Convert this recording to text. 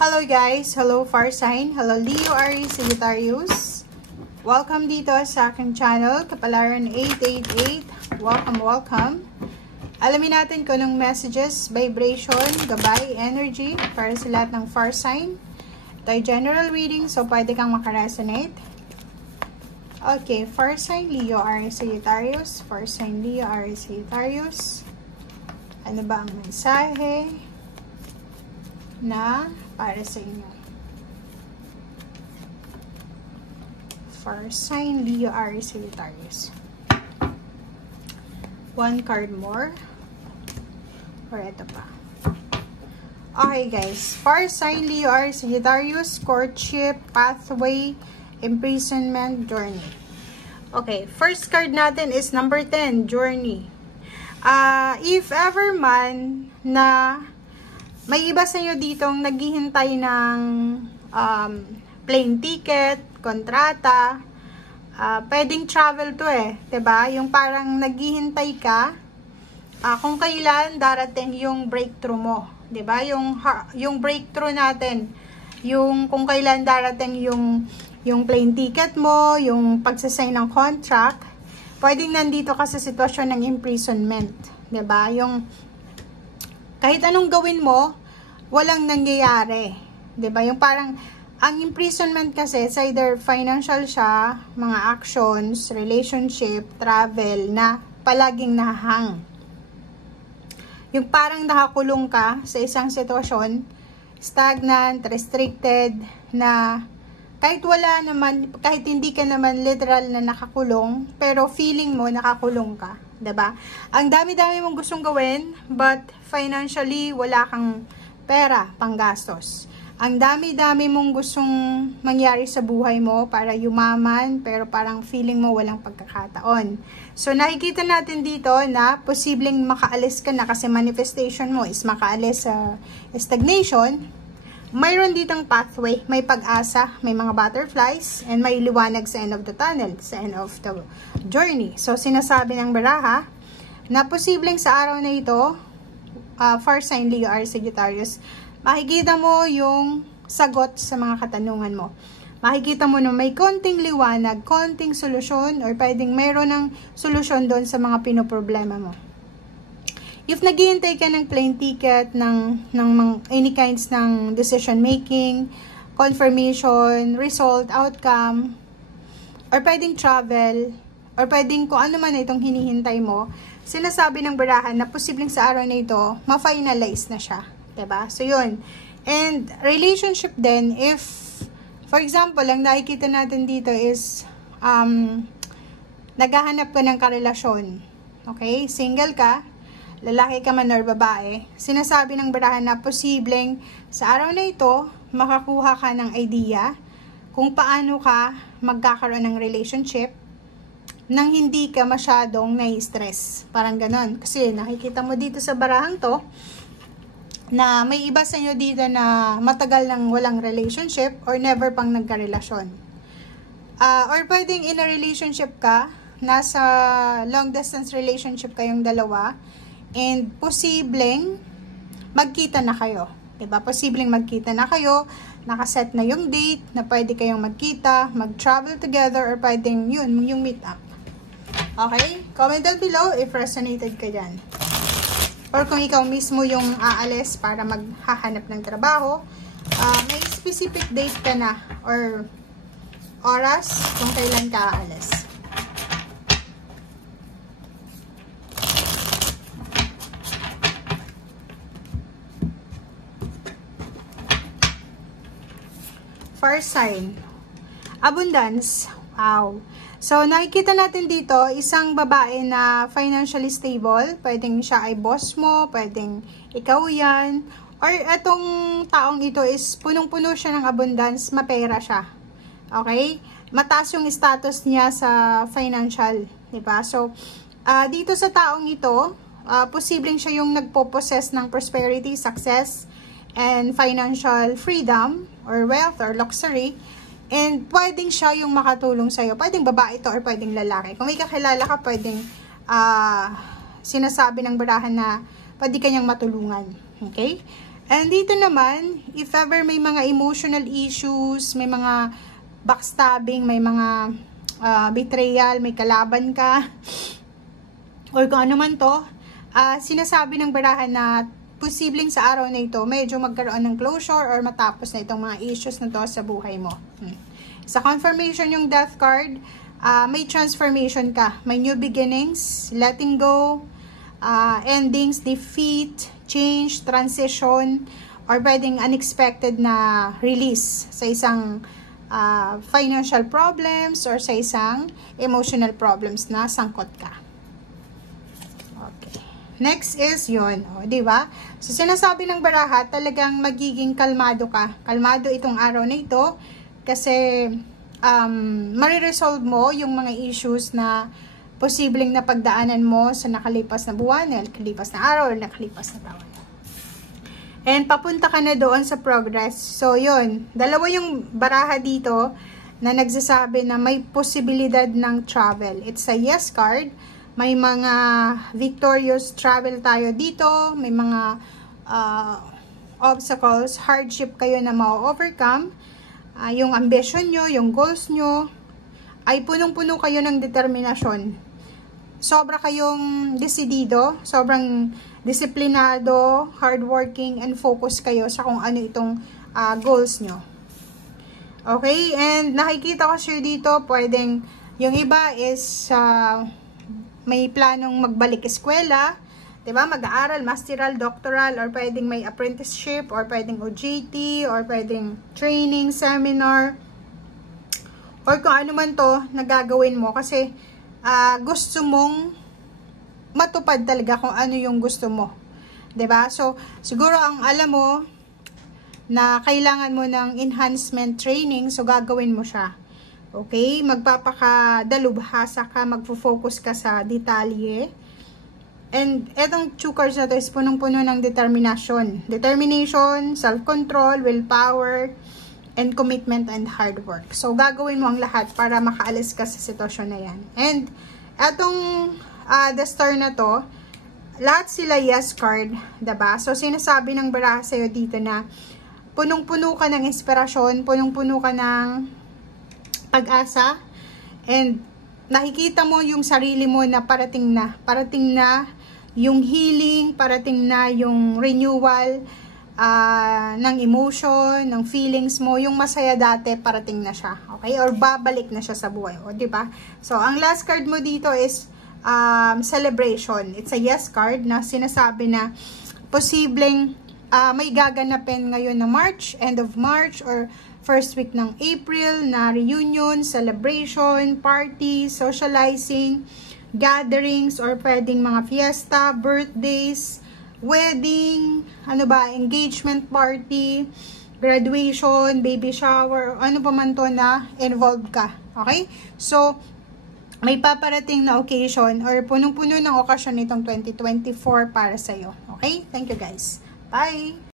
Hello guys! Hello Fire Sign! Hello Leo, Aries, Sagittarius! Welcome dito sa aking channel, Kapalaran 888. Welcome! Alamin natin kung anong messages, vibration, gabay, energy para sa lahat ng Fire Sign. Ito ay general reading, so pwede kang makaresonate. Okay, Fire Sign, Leo, Aries, Sagittarius. Fire Sign, Leo, Aries, Sagittarius. Ano ba ang mensahe na para sa inyo? Fire Sign, Leo, Aries, Sagittarius. One card more. Or ito pa. Okay guys. Fire Sign, Leo, Aries, Sagittarius. Courtship, pathway, imprisonment, journey. Okay. First card natin is number 10, journey. If ever man na may iba sa inyo ditong naghihintay ng plane ticket, kontrata, pwedeng travel to diba? Yung parang naghihintay ka kung kailan darating yung breakthrough mo, diba? Yung breakthrough natin, yung kung kailan darating yung plane ticket mo, yung pagsasign ng contract, pwedeng nandito ka sa sitwasyon ng imprisonment, diba? Yung kahit anong gawin mo, walang nangyayari. Diba? Yung parang, ang imprisonment kasi, it's either financial siya, mga actions, relationship, travel, na palaging nahahang. Yung parang nakakulong ka sa isang sitwasyon, stagnant, restricted, na kahit wala naman, kahit hindi ka naman literal na nakakulong, pero feeling mo nakakulong ka. Diba? Ang dami-dami mong gustong gawin, but financially, wala kang pera, panggastos. Ang dami-dami mong gustong mangyari sa buhay mo para yumaman, pero parang feeling mo walang pagkakataon. So, nakikita natin dito na posibleng makaalis ka na kasi manifestation mo is makaalis sa stagnation. Mayroon ditong pathway, may pag-asa, may mga butterflies, and may liwanag sa end of the tunnel, sa end of the journey. So, sinasabi ng baraha na posibleng sa araw na ito, Fire Sign, Leo, Aries, Sagittarius, makikita mo yung sagot sa mga katanungan mo. Makikita mo na may konting liwanag, konting solusyon, or pwedeng mayroon ng solusyon doon sa mga pinoproblema mo. If naghihintay ka ng plane ticket, ng any kinds ng decision making, confirmation, result, outcome, or pwedeng travel, or pwedeng kung ano man itong hinihintay mo, sinasabi ng barahan na posibleng sa araw na ito, ma-finalize na siya. Diba? So, yun. And, relationship din, if, for example, ang nakikita natin dito is, naghahanap ka ng karelasyon. Okay? Single ka, lalaki ka man or babae, sinasabi ng barahan na posibleng sa araw na ito, makakuha ka ng idea kung paano ka magkakaroon ng relationship nang hindi ka masyadong nai-stress. Parang ganon. Kasi nakikita mo dito sa barahang to, na may iba sa inyo dito na matagal nang walang relationship or never pang nagkarelasyon. Or pwedeng in a relationship ka, nasa long distance relationship kayong dalawa, and posibleng magkita na kayo. Diba? Posibleng magkita na kayo, nakaset na yung date, na pwede kayong magkita, mag-travel together, or pwedeng yun, yung meet up. Okay? Comment down below if resonated ka dyan. Or kung ikaw mismo yung aalis para maghahanap ng trabaho, may specific date ka na or oras kung kailan ka aalis. Fire sign. Abundance. Wow. So, nakikita natin dito, isang babae na financially stable. Pwedeng siya ay boss mo, pwedeng ikaw yan. Or etong taong ito is punong-puno siya ng abundance, mapera siya. Okay? Mataas yung status niya sa financial. Diba? So, dito sa taong ito, posibleng siya yung nagpo-possess ng prosperity, success, and financial freedom, or wealth, or luxury. And pwedeng siya yung makatulong sa'yo. Pwedeng babae ito or pwedeng lalaki. Kung may kakilala ka, pwedeng sinasabi ng barahan na pwede kanyang matulungan. Okay? And dito naman, if ever may mga emotional issues, may mga backstabbing, may mga betrayal, may kalaban ka, or kung ano man to, sinasabi ng barahan na posibleng sa araw na ito, medyo magkaroon ng closure or matapos na itong mga issues na to sa buhay mo. Sa confirmation yung death card, may transformation ka. May new beginnings, letting go, endings, defeat, change, transition, or pwedeng unexpected na release sa isang financial problems or sa isang emotional problems na sangkot ka. Okay. Next is yun. O, diba? So, sinasabi ng baraha, talagang magiging kalmado ka. Kalmado itong araw na ito kasi mariresolve mo yung mga issues na posibleng na pagdaanan mo sa nakalipas na buwan, nakalipas na araw, or nakalipas na taon. And papunta ka na doon sa progress. So, yun. Dalawa yung baraha dito na nagsasabi na may posibilidad ng travel. It's a yes card. May mga victorious travel tayo dito. May mga obstacles, hardship kayo na ma-overcome. Yung ambition nyo, yung goals nyo, ay punong-puno kayo ng determinasyon. Sobra kayong desidido, sobrang disiplinado, hardworking, and focus kayo sa kung ano itong goals nyo. Okay? And nakikita ko siya dito, pwedeng, yung iba is may planong magbalik eskwela, diba? Mag-aaral, masteral, doctoral, or pwedeng may apprenticeship, or pwedeng OJT, or pwedeng training, seminar, or kung ano man to na gagawin mo kasi gusto mong matupad talaga kung ano yung gusto mo. 'Di ba? So, siguro ang alam mo na kailangan mo ng enhancement training, so gagawin mo siya. Okay? Magpapakadalubhasa ka, magfo-focus ka sa detalye. And etong 2 cards na to is punong-puno ng determination. Determination, self-control, willpower, and commitment and hard work. So, gagawin mo ang lahat para makaalis ka sa sitwasyon na yan. And, etong the star na to, lahat sila yes card, diba? So, sinasabi ng baraha sa'yo dito na punong-puno ka ng inspirasyon, punong-puno ka ng pag-asa, and nakikita mo yung sarili mo na parating na yung healing, parating na yung renewal, ng emotion, ng feelings mo, yung masaya dati, parating na siya. Okay? Or babalik na siya sa buhay mo. Diba? So, ang last card mo dito is celebration. It's a yes card na sinasabi na posibleng may gaganapin ngayon na March, end of March, or first week ng April na reunion, celebration, party, socializing, gatherings, or pwedeng mga fiesta, birthdays, wedding, engagement party, graduation, baby shower, ano pa man to na involved ka. Okay? So, may paparating na occasion or punong-puno ng okasyon nitong 2024 para sa'yo. Okay? Thank you guys. Bye!